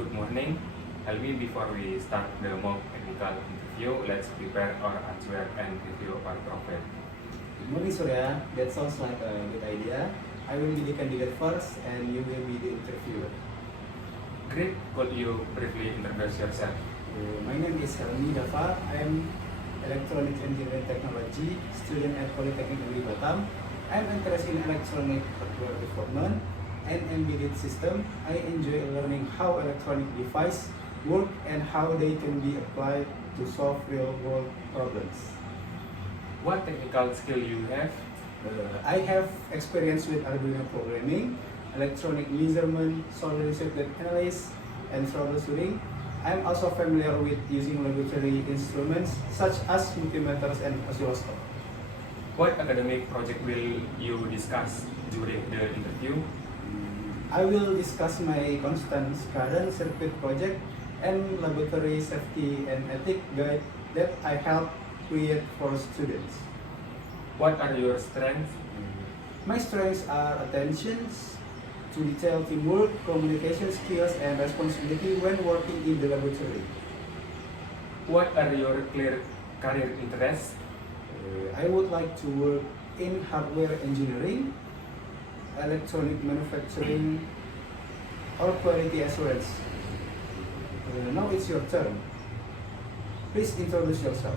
Good morning. Helmi, before we start the mock technical interview, let's prepare our answer and review our profile. Good morning, Surya. That sounds like a good idea. I will be the candidate first, and you will be the interviewer. Great. Could you briefly introduce yourself? My name is Helmi Dava. I am electronic engineering technology student at Polytechnic Negeri Batam. I am interested in electronic hardware development and embedded system. I enjoy learning how electronic devices work and how they can be applied to solve real-world problems. What technical skill you have? I have experience with Arduino programming, electronic measurement, soldering circuit analysis, and troubleshooting. I am also familiar with using laboratory instruments such as multimeters and oscilloscope. What academic project will you discuss during the interview? I will discuss my constant current circuit project and laboratory safety and ethics guide that I help create for students. What are your strengths? My strengths are attention to detail, teamwork, communication skills, and responsibility when working in the laboratory. What are your clear career interests? I would like to work in hardware engineering, electronic manufacturing, or quality assurance. Now it's your turn. Please introduce yourself.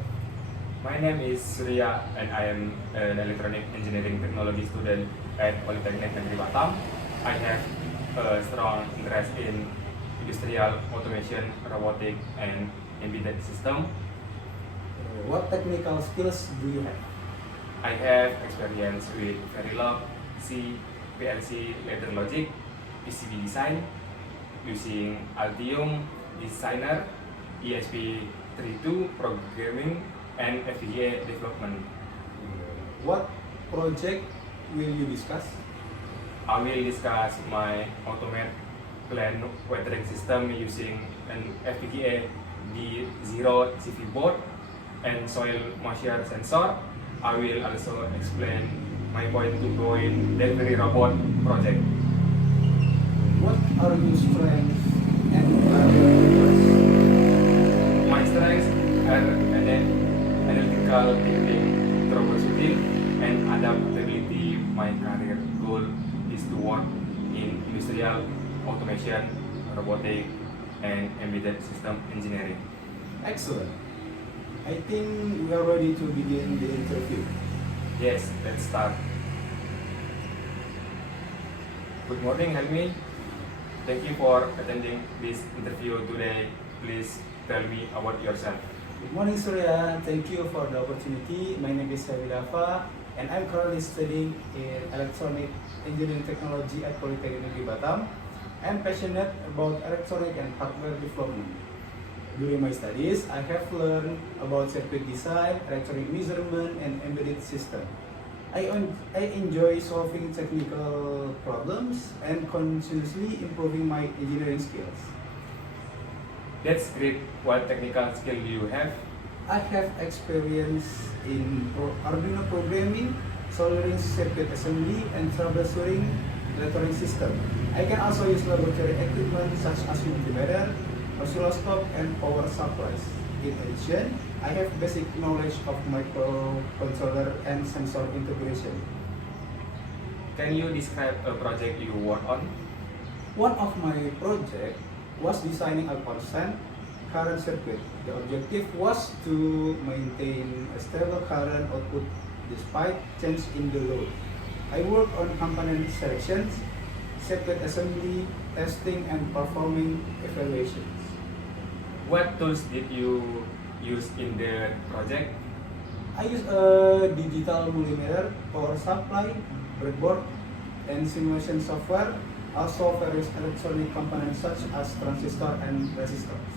My name is Surya and I am an electronic engineering technology student at Polytechnic Negeri Batam. I have a strong interest in industrial automation, robotic, and embedded system. What technical skills do you have? I have experience with Verilog, C, PLC, ladder logic, PCB design, using Altium Designer, ESP32 programming, and FPGA development. What project will you discuss? I will discuss my automate plant weathering system using an FPGA D0 CV board and soil moisture sensor. I will also explain my point-to-point delivery robot project. What are your strengths and weaknesses? My strengths are analytical thinking, troubleshooting, and adaptability. My career goal is to work in industrial automation, robotic, and embedded system engineering. Excellent. I think we are ready to begin the interview. Yes, let's start. Good morning, Helmi. Thank you for attending this interview today. Please tell me about yourself. Good morning, Surya. Thank you for the opportunity. My name is Helmi Dava, and I'm currently studying in electronic engineering technology at Polytechnic Negeri Batam. I'm passionate about electronic and hardware development. During my studies, I have learned about circuit design, electronic measurement, and embedded system. I enjoy solving technical problems and continuously improving my engineering skills. That's great. What technical skill do you have? I have experience in Arduino programming, soldering circuit assembly, and troubleshooting electronic system. I can also use laboratory equipment such as multimeter, oscilloscope, and power supplies. In addition, I have basic knowledge of microcontroller and sensor integration. Can you describe a project you work on? One of my projects was designing a constant current circuit. The objective was to maintain a stable current output despite change in the load. I worked on component selections, circuit assembly, testing, and performing evaluations. What tools did you use in the project? I use a digital multimeter, power supply, breadboard, and simulation software, also various electronic components such as transistor and resistors.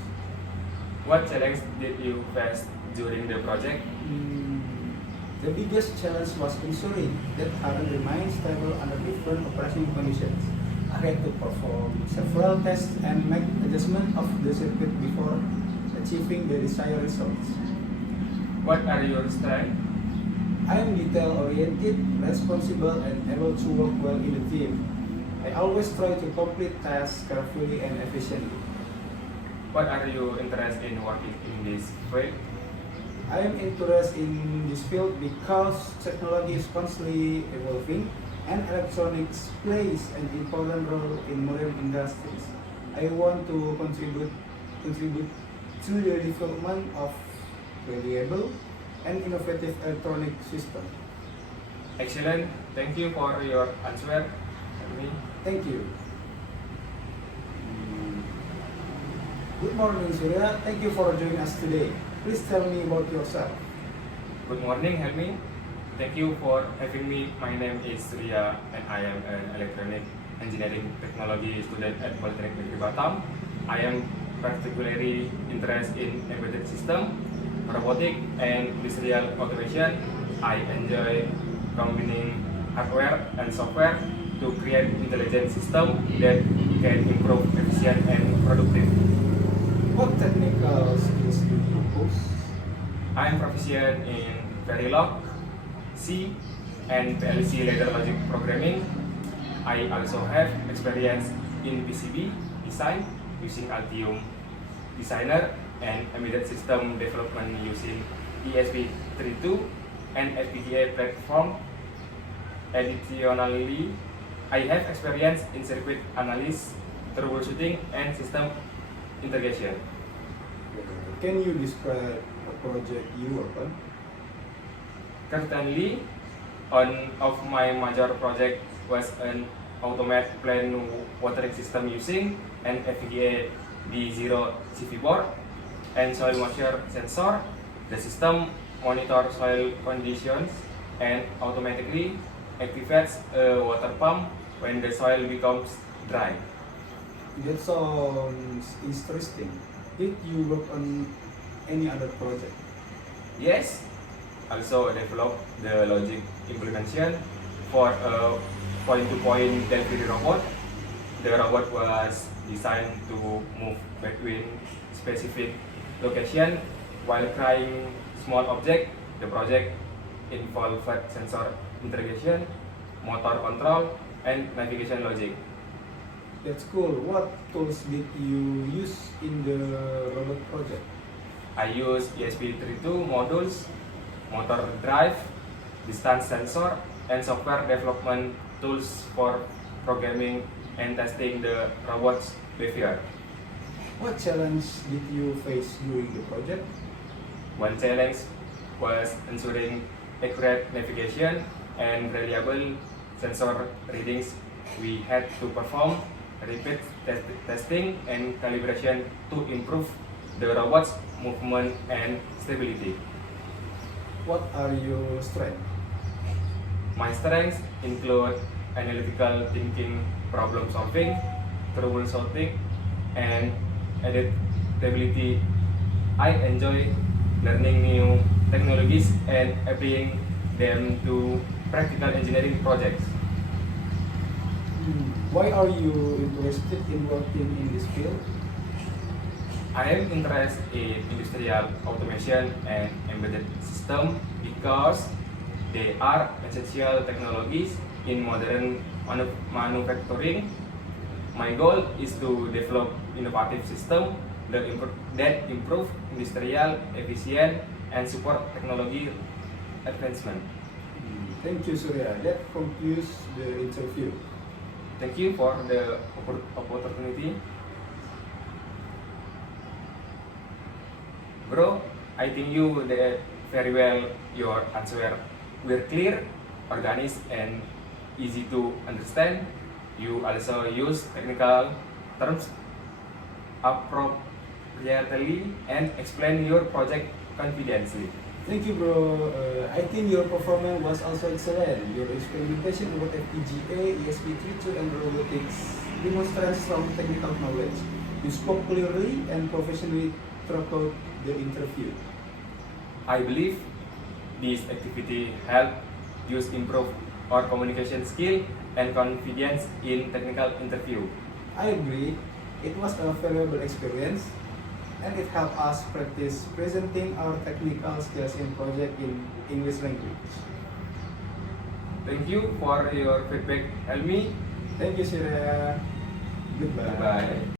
What challenge did you face during the project? The biggest challenge was ensuring that current remains stable under different operating conditions. I had to perform several tests and make adjustment of the circuit before achieving the desired results. What are your strengths? I am detail-oriented, responsible, and able to work well in a team. I always try to complete tasks carefully and efficiently. what are you interested in working in this field? I am interested in this field because technology is constantly evolving and electronics plays an important role in modern industries. I want to contribute to the development of reliable and innovative electronic systems. Excellent. Thank you for your answer, Helmi. Thank you. Good morning, Surya. Thank you for joining us today. Please tell me about yourself. Good morning, Helmi. Thank you for having me. My name is Surya and I am an electronic engineering technology student at Polytechnic Negeri Batam. I am particularly interested in embedded system, robotic, and industrial automation. I enjoy combining hardware and software to create intelligent system that can improve efficient and productive. What technical skills do you possess? I am proficient in Verilog, C, and PLC ladder logic programming. I also have experience in PCB design using Altium Designer and embedded system development using ESP32 and FPGA platform. Additionally, I have experience in circuit analysis, troubleshooting, and system integration. Can you describe a project you work on? Currently, one of my major project was an automated plant watering system using an FPGA D0 CV board and soil moisture sensor. The system monitors soil conditions and automatically activates a water pump when the soil becomes dry. That sounds interesting. Did you work on any other project? Yes, also developed the logic implementation for a point-to-point delivery robot. The robot was designed to move between specific locations while carrying small object. The project involved sensor integration, motor control, and navigation logic. That's cool. What tools did you use in the robot project? I use ESP32 modules, motor drive, distance sensor, and software development tools for programming and testing the robot's behavior. What challenge did you face during the project? One challenge was ensuring accurate navigation and reliable sensor readings. We had to perform repeat testing and calibration to improve the robot's movement and stability. What are your strengths? My strengths include analytical thinking, problem solving, troubleshooting, and adaptability. I enjoy learning new technologies and applying them to practical engineering projects. Why are you interested in working in this field? I am interested in industrial automation and embedded system because they are essential technologies in modern manufacturing. My goal is to develop innovative systems that improve industrial efficiency and support technology advancement. Thank you, Surya. That concludes the interview. Thank you for the opportunity. Bro, I think you did very well. Your answer were clear, organized, and easy to understand. You also use technical terms appropriately and explain your project confidently. Thank you, bro. I think your performance was also excellent. Your experimentation about FPGA, ESP32, and robotics demonstrates strong technical knowledge. You spoke clearly and professionally throughout the interview. I believe this activity helped us improve our communication skill and confidence in technical interview. I agree. It was a valuable experience, and it helped us practice presenting our technical skills in project in English language. Thank you for your feedback, Helmi. Thank you, Surya. Goodbye. Bye.